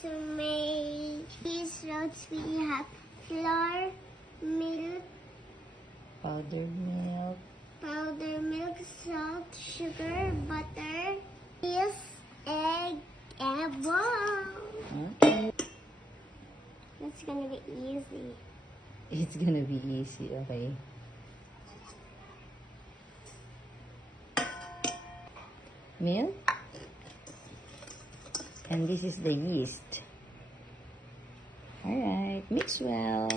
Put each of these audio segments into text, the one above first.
to make these routes. We have flour, milk, Powdered milk, salt, sugar, butter, cheese, egg, and a bowl. Okay. It's gonna be easy. It's gonna be easy, okay. Milk. And this is the yeast. Alright, mix well.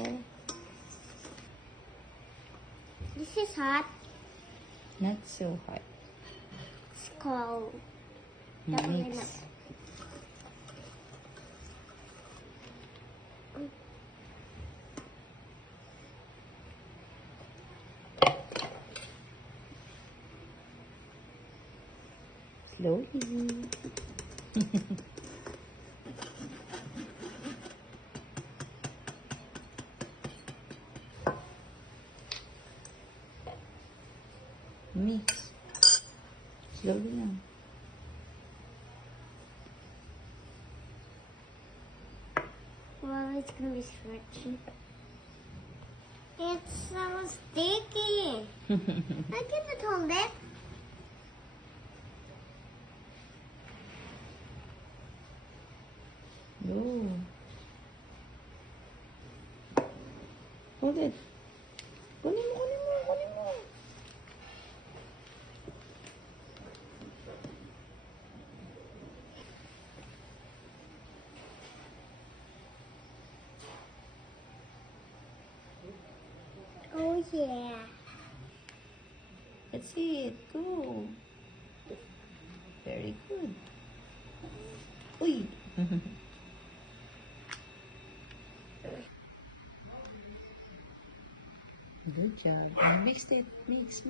This is hot. Not so hot. It's cold. That way Mix. not. Slowly. Mix. Slowly lang. Well, it's gonna be stretchy. It's so sticky. I cannot hold it. Oh. Hold it. Kunin mo. Oh yeah. That's it. Go. Very good. Uy. Good job. And mix it. Mix.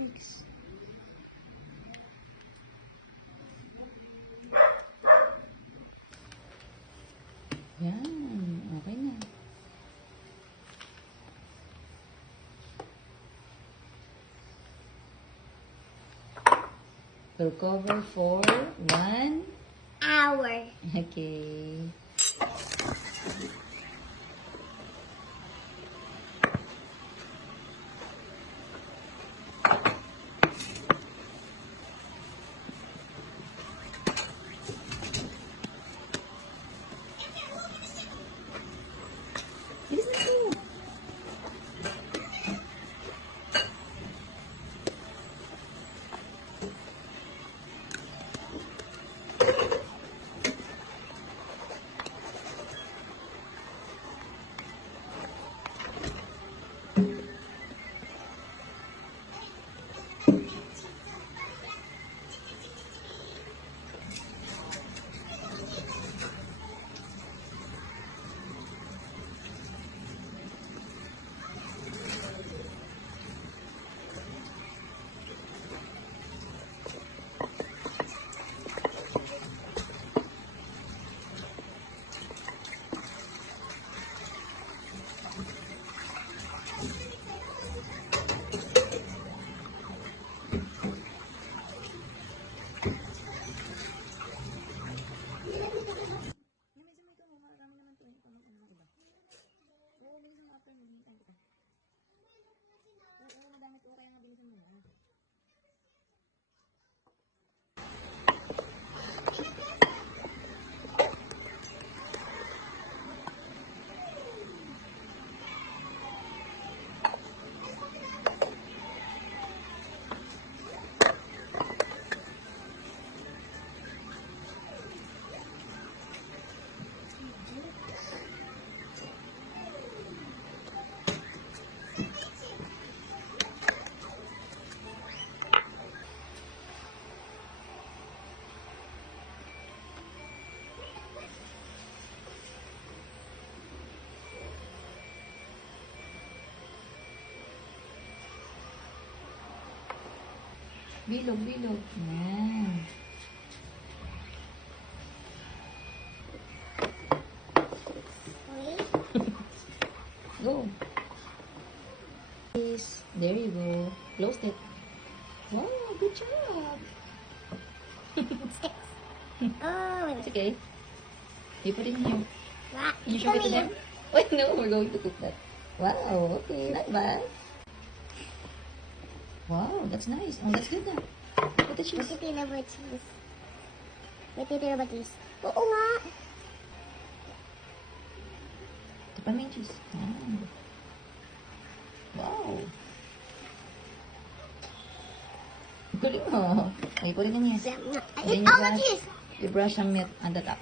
Yan. Okay na. We'll cover for 1 Hour. Okay. Bilis na po. Bilog. Yan. Wait. Go. Yes. There you go. Close it. Wow, good job. Oh, It's okay. You put it in here. Wow. You show it to them? Wait, no, we're going to cook that. Wow, okay, not bad. Wow, that's nice. Oh, that's good na. Put the cheese. Matitira ba cheese? Matitira ba cheese? Oo nga. Ito pa may cheese. Ah. Wow. Galing mo. Okay, put it in here. Ay, Then all the cheese. you brush some milk on the top.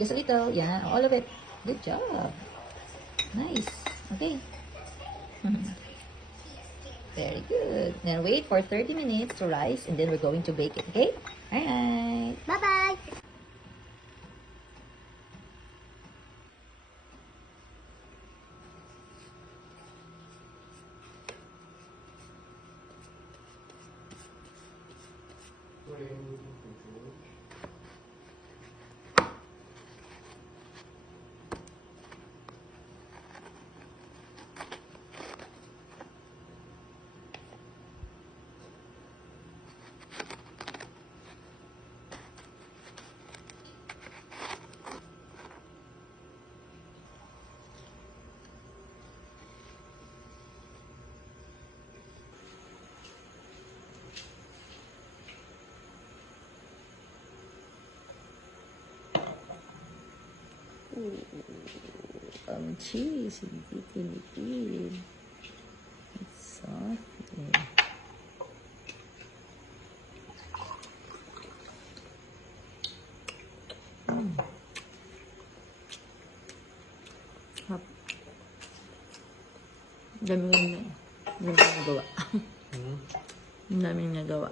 Just a little. Yeah, all of it. Good job. Nice. Okay. Very good. Then wait for 30 minutes to rise and then we're going to bake it. Okay? Alright. Bye-bye. Cheese. Hindi Philippine. It's soft. Hap. Daming nagawa. Daming nagawa.